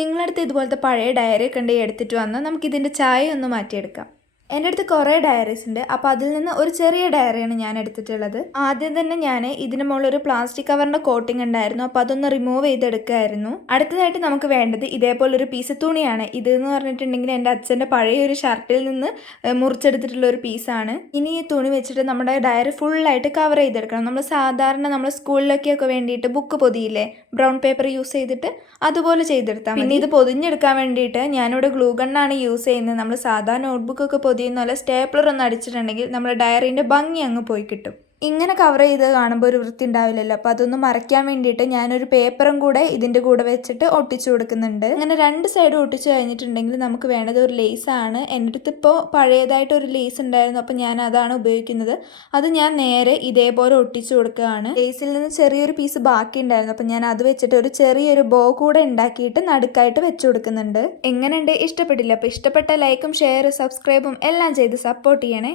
നിങ്ങളടുത്ത് ഇതുപോലത്തെ പഴയ ഡയറി ഒക്കെ ഉണ്ടെങ്കിൽ എടുത്തിട്ട് വന്നാൽ നമുക്കിതിൻ്റെ ചായ ഒന്ന് മാറ്റിയെടുക്കാം. എൻ്റെ അടുത്ത് കുറേ ഡയറീസ് ഉണ്ട്. അപ്പോൾ അതിൽ നിന്ന് ഒരു ചെറിയ ഡയറിയാണ് ഞാൻ എടുത്തിട്ടുള്ളത്. ആദ്യം തന്നെ ഞാൻ ഇതിന് മുകളിൽ ഒരു പ്ലാസ്റ്റിക് കവറിൻ്റെ കോട്ടിംഗ് ഉണ്ടായിരുന്നു. അപ്പോൾ അതൊന്ന് റിമൂവ് ചെയ്തെടുക്കുമായിരുന്നു. അടുത്തതായിട്ട് നമുക്ക് വേണ്ടത് ഇതേപോലൊരു പീസ് തുണിയാണ്. ഇതെന്ന് പറഞ്ഞിട്ടുണ്ടെങ്കിൽ എൻ്റെ അച്ഛൻ്റെ പഴയ ഒരു ഷർട്ടിൽ നിന്ന് മുറിച്ചെടുത്തിട്ടുള്ള ഒരു പീസാണ്. ഇനി ഈ തുണി വെച്ചിട്ട് നമ്മുടെ ഡയറി ഫുള്ളായിട്ട് കവർ ചെയ്തെടുക്കണം. നമ്മൾ സാധാരണ നമ്മൾ സ്കൂളിലൊക്കെ വേണ്ടിയിട്ട് ബുക്ക് പൊതിയില്ലേ, ബ്രൗൺ പേപ്പർ യൂസ് ചെയ്തിട്ട് അതുപോലെ ചെയ്തെടുത്താൽ. പിന്നെ ഇത് പൊതിഞ്ഞെടുക്കാൻ വേണ്ടിയിട്ട് ഞാനിവിടെ ഗ്ലൂ ഗണ്ണാണ് യൂസ് ചെയ്യുന്നത്. നമ്മൾ സാധാരണ നോട്ട്ബുക്കൊക്കെ പൊതിയുന്ന സ്റ്റേപ്ലർ ഒന്ന് അടിച്ചിട്ടുണ്ടെങ്കിൽ നമ്മുടെ ഡയറീൻ്റെ ഭംഗി അങ്ങ് പോയി കിട്ടും. ഇങ്ങനെ കവർ ചെയ്ത് കാണുമ്പോൾ ഒരു വൃത്തി ഉണ്ടാവില്ലല്ലോ. അപ്പോൾ അതൊന്ന് മറയ്ക്കാൻ വേണ്ടിയിട്ട് ഞാനൊരു പേപ്പറും കൂടെ ഇതിൻ്റെ കൂടെ വെച്ചിട്ട് ഒട്ടിച്ചു കൊടുക്കുന്നുണ്ട്. അങ്ങനെ രണ്ട് സൈഡും ഒട്ടിച്ചു കഴിഞ്ഞിട്ടുണ്ടെങ്കിൽ നമുക്ക് വേണ്ടത് ഒരു ലേസാണ്. എൻ്റെ അടുത്ത് ഇപ്പോൾ പഴയതായിട്ട് ഒരു ലേസ് ഉണ്ടായിരുന്നു. അപ്പോൾ ഞാൻ അതാണ് ഉപയോഗിക്കുന്നത്. അത് ഞാൻ നേരെ ഇതേപോലെ ഒട്ടിച്ചു കൊടുക്കുകയാണ്. ലേസിൽ നിന്ന് ചെറിയൊരു പീസ് ബാക്കി ഉണ്ടായിരുന്നു. അപ്പോൾ ഞാൻ അത് വെച്ചിട്ട് ഒരു ചെറിയൊരു ബോ കൂടെ ഉണ്ടാക്കിയിട്ട് നടുക്കായിട്ട് വെച്ചു കൊടുക്കുന്നുണ്ട്. എങ്ങനെയുണ്ട്? ഇഷ്ടപ്പെട്ടില്ല? അപ്പോൾ ഇഷ്ടപ്പെട്ട ലൈക്കും ഷെയർ സബ്സ്ക്രൈബും എല്ലാം ചെയ്ത് സപ്പോർട്ട് ചെയ്യണേ.